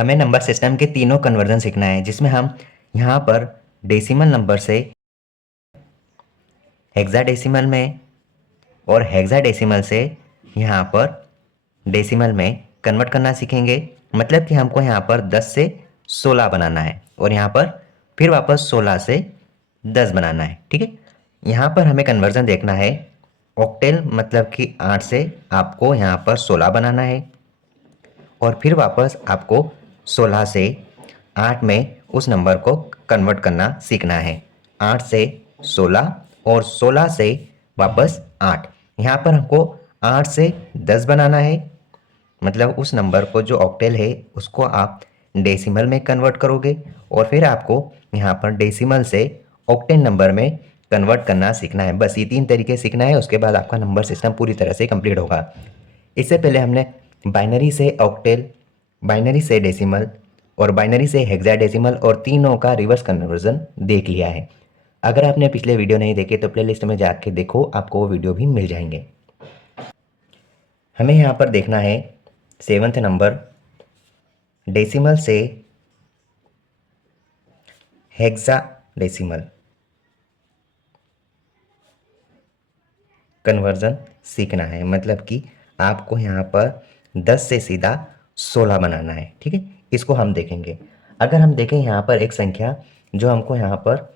हमें number system के तीनों कन्वर्जन सीखना है, जिसमें हम यहाँ पर डेसिमल नंबर से हेक्साडेसिमल में और हेक्साडेसिमल से यहाँ पर डेसिमल में कन्वर्ट करना सीखेंगे। मतलब कि हमको यहाँ पर 10 से 16 बनाना है और यहाँ पर फिर वापस 16 से 10 बनाना है। ठीक है, यहाँ पर हमें कन्वर्जन देखना है। ऑक्टेल मतलब कि 8 से आपको यहाँ पर 16 बनाना है और फिर वापस आपको 16 से 8 में उस नंबर को कन्वर्ट करना सीखना है। 8 से 16 और 16 से वापस 8। यहाँ पर हमको 8 से 10 बनाना है। मतलब उस नंबर को जो ऑक्टेल है उसको आप डेसिमल में कन्वर्ट करोगे और फिर आपको यहाँ पर डेसिमल से ऑक्टेल नंबर में कन्वर्ट करना सीखना है। बस ये 3 तरीके सीखना है, उसके बाद आपका नंबर सिस्टम पूरी तरह से कंप्लीट होगा। इससे पहले हमने बाइनरी से ऑक्टेल, बाइनरी से डेसिमल और बाइनरी से हेक्साडेसिमल और तीनों का रिवर्स कन्वर्जन देख लिया है। अगर आपने पिछले वीडियो नहीं देखे तो प्लेलिस्ट में जाके देखो, आपको वो वीडियो भी मिल जाएंगे। हमें यहाँ पर देखना है 7th नंबर डेसिमल से हेक्साडेसिमल कन्वर्जन सीखना है। मतलब कि आपको यहाँ पर 10 से सीधा 16 बनाना है। ठीक है, इसको हम देखेंगे। अगर हम देखें यहाँ पर एक संख्या जो हमको यहाँ पर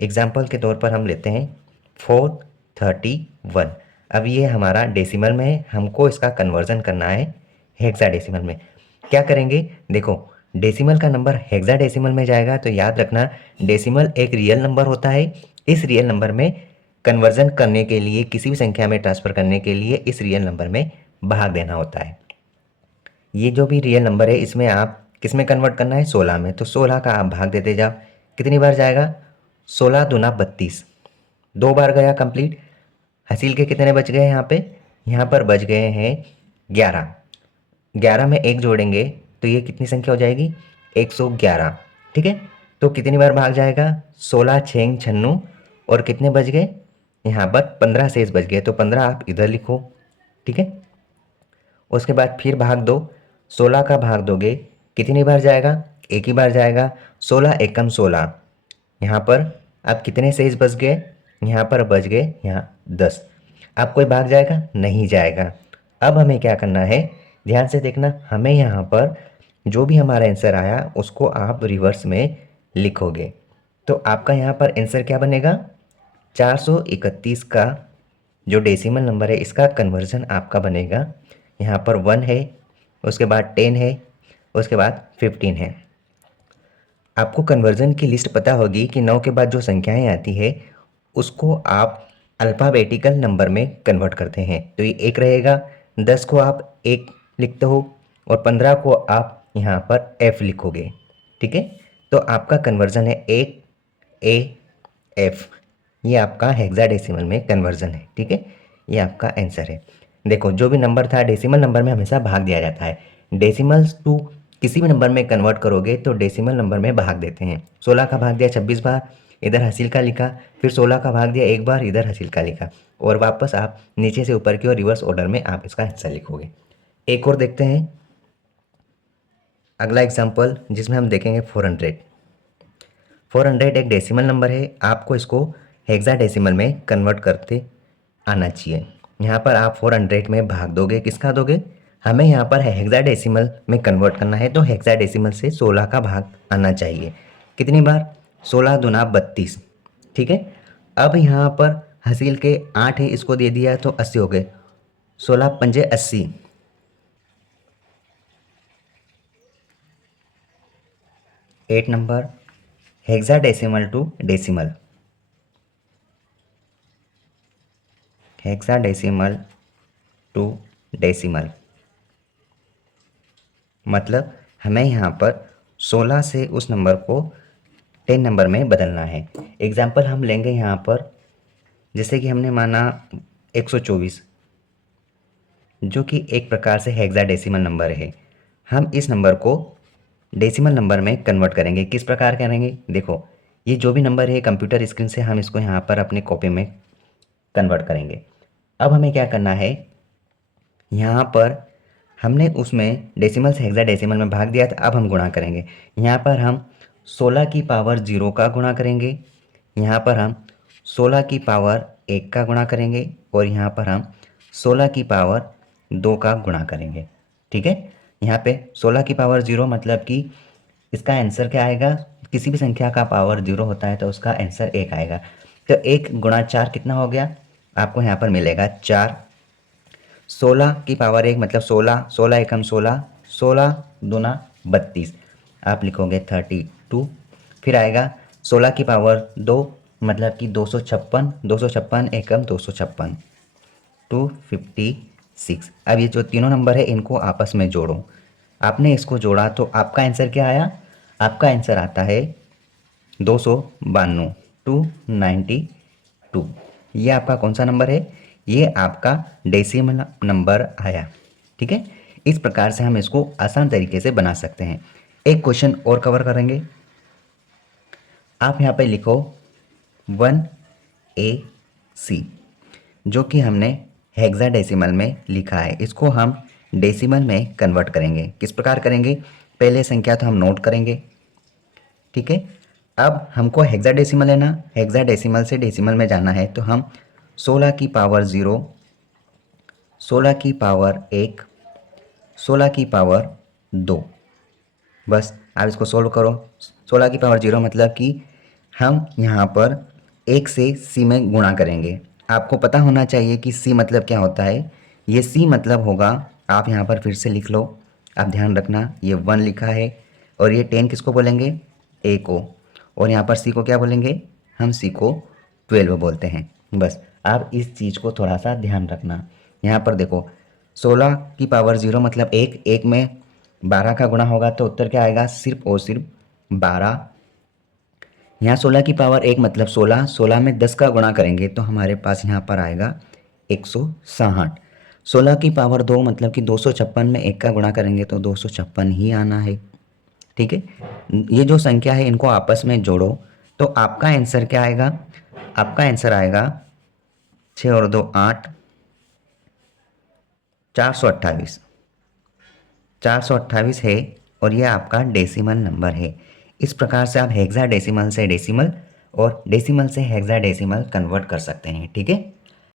एग्जाम्पल के तौर पर हम लेते हैं 431। अब ये हमारा डेसिमल में है, हमको इसका कन्वर्जन करना है हेक्साडेसिमल में। क्या करेंगे, देखो डेसिमल का नंबर हेक्साडेसिमल में जाएगा तो याद रखना डेसिमल एक रियल नंबर होता है। इस रियल नंबर में कन्वर्जन करने के लिए, किसी भी संख्या में ट्रांसफ़र करने के लिए इस रियल नंबर में भाग देना होता है। ये जो भी रियल नंबर है इसमें आप किस में कन्वर्ट करना है, 16 में। तो 16 का आप भाग देते जाओ, कितनी बार जाएगा, 16 दूना 32, 2 बार गया कंप्लीट। हासिल के कितने बच गए यहाँ पे, यहाँ पर बच गए हैं 11। 11 में 1 जोड़ेंगे तो ये कितनी संख्या हो जाएगी, 111। ठीक है, तो कितनी बार भाग जाएगा, 16 6 96 और कितने बच गए, यहाँ पर 15 शेष बच गए। तो 15 आप इधर लिखो। ठीक है, उसके बाद फिर भाग दो, 16 का भाग दोगे कितनी बार जाएगा, एक ही बार जाएगा। 16 एकम 16, यहाँ पर अब कितने शेष बच गए, यहाँ पर बच गए यहाँ 10। अब कोई भाग जाएगा, नहीं जाएगा। अब हमें क्या करना है, ध्यान से देखना, हमें यहाँ पर जो भी हमारा आंसर आया उसको आप रिवर्स में लिखोगे। तो आपका यहाँ पर आंसर क्या बनेगा, 431 का जो डेसिमल नंबर है इसका कन्वर्जन आपका बनेगा, यहाँ पर 1 है, उसके बाद 10 है, उसके बाद 15 है। आपको कन्वर्जन की लिस्ट पता होगी कि 9 के बाद जो संख्याएं आती है उसको आप अल्फ़ाबेटिकल नंबर में कन्वर्ट करते हैं। तो ये 1 रहेगा, 10 को आप 1 लिखते हो और 15 को आप यहाँ पर F लिखोगे। ठीक है, तो आपका कन्वर्जन है 1 A F। ये आपका हेक्साडेसिमल में कन्वर्जन है। ठीक है, ये आपका आंसर है। देखो जो भी नंबर था डेसिमल नंबर में हमेशा भाग दिया जाता है। डेसिमल्स टू किसी भी नंबर में कन्वर्ट करोगे तो डेसिमल नंबर में भाग देते हैं। 16 का भाग दिया 26 बार, इधर हासिल का लिखा, फिर 16 का भाग दिया 1 बार, इधर हासिल का लिखा, और वापस आप नीचे से ऊपर की ओर रिवर्स ऑर्डर में आप इसका आंसर लिखोगे। एक और देखते हैं अगला एग्जाम्पल, जिसमें हम देखेंगे 400। 400 एक डेसिमल नंबर है, आपको इसको हेक्साडेसिमल में कन्वर्ट करते आना चाहिए। यहाँ पर आप 400 में भाग दोगे, किसका दोगे, हमें यहाँ पर हेक्साडेसिमल में कन्वर्ट करना है तो हेक्साडेसिमल से 16 का भाग आना चाहिए। कितनी बार, 16 दूना 32। ठीक है, अब यहाँ पर हासिल के 8 है, इसको दे दिया तो 80 हो गए, 16 पंजे 80। 8 number hexadecimal to decimal, hexadecimal to decimal, मतलब हमें यहाँ पर 16 से उस नंबर को 10 नंबर में बदलना है। एग्जाम्पल हम लेंगे यहाँ पर, जैसे कि हमने माना 124, जो कि एक प्रकार से हेक्साडेसिमल नंबर है। हम इस नंबर को डेसिमल नंबर में कन्वर्ट करेंगे। किस प्रकार करेंगे, देखो ये जो भी नंबर है कंप्यूटर स्क्रीन से हम इसको यहाँ पर अपने कॉपी में कन्वर्ट करेंगे। अब हमें क्या करना है, यहाँ पर हमने उसमें डेसिमल से हेक्साडेसिमल में भाग दिया था, अब हम गुणा करेंगे। यहाँ पर हम 16 की पावर 0 का गुणा करेंगे, यहाँ पर हम 16 की पावर 1 का गुणा करेंगे और यहाँ पर हम 16 की पावर 2 का गुणा करेंगे। ठीक है, यहाँ पे 16 की पावर 0 मतलब कि इसका आंसर क्या आएगा, किसी भी संख्या का पावर 0 होता है तो उसका आंसर 1 आएगा। तो 1 गुणा 4 कितना हो गया, आपको यहाँ पर मिलेगा 4। 16 की पावर 1 मतलब 16, 16 एकम 16, 16 दूना 32, आप लिखोगे 32। फिर आएगा 16 की पावर 2 मतलब कि 256, 256 एकम 256, 256। अब ये जो तीनों नंबर है इनको आपस में जोड़ो। आपने इसको जोड़ा तो आपका आंसर क्या आया, आपका आंसर आता है 292, 292। ये आपका कौन सा नंबर है, ये आपका डेसिमल नंबर आया। ठीक है, इस प्रकार से हम इसको आसान तरीके से बना सकते हैं। एक क्वेश्चन और कवर करेंगे। आप यहाँ पे लिखो 1AC, जो कि हमने हेक्साडेसिमल में लिखा है, इसको हम डेसिमल में कन्वर्ट करेंगे। किस प्रकार करेंगे, पहले संख्या तो हम नोट करेंगे। ठीक है, अब हमको हेक्साडेसिमल लेना, हेक्साडेसिमल से डेसिमल में जाना है तो हम 16 की पावर 0, 16 की पावर 1, 16 की पावर 2, बस आप इसको सोल्व करो। 16 की पावर 0 मतलब कि हम यहाँ पर 1 से सी में गुणा करेंगे। आपको पता होना चाहिए कि सी मतलब क्या होता है। ये सी मतलब होगा, आप यहाँ पर फिर से लिख लो, आप ध्यान रखना, ये 1 लिखा है और ये 10 किसको बोलेंगे, ए को, और यहाँ पर सी को क्या बोलेंगे, हम सी को 12 बोलते हैं। बस आप इस चीज़ को थोड़ा सा ध्यान रखना। यहाँ पर देखो 16 की पावर 0 मतलब 1, 1 में 12 का गुणा होगा तो उत्तर क्या आएगा, सिर्फ और सिर्फ 12। यहाँ 16 की पावर 1 मतलब 16, 16 में 10 का गुणा करेंगे तो हमारे पास यहाँ पर आएगा 160। 16 की पावर 2 मतलब कि 256 में 1 का गुणा करेंगे तो 256 ही आना है। ठीक है, ये जो संख्या है इनको आपस में जोड़ो तो आपका आंसर क्या आएगा, आपका आंसर आएगा 6 और 2 8, 428, 428 है और यह आपका डेसिमल नंबर है। इस प्रकार से आप हेक्साडेसिमल से डेसिमल और डेसिमल से हेक्साडेसिमल कन्वर्ट कर सकते हैं। ठीक है।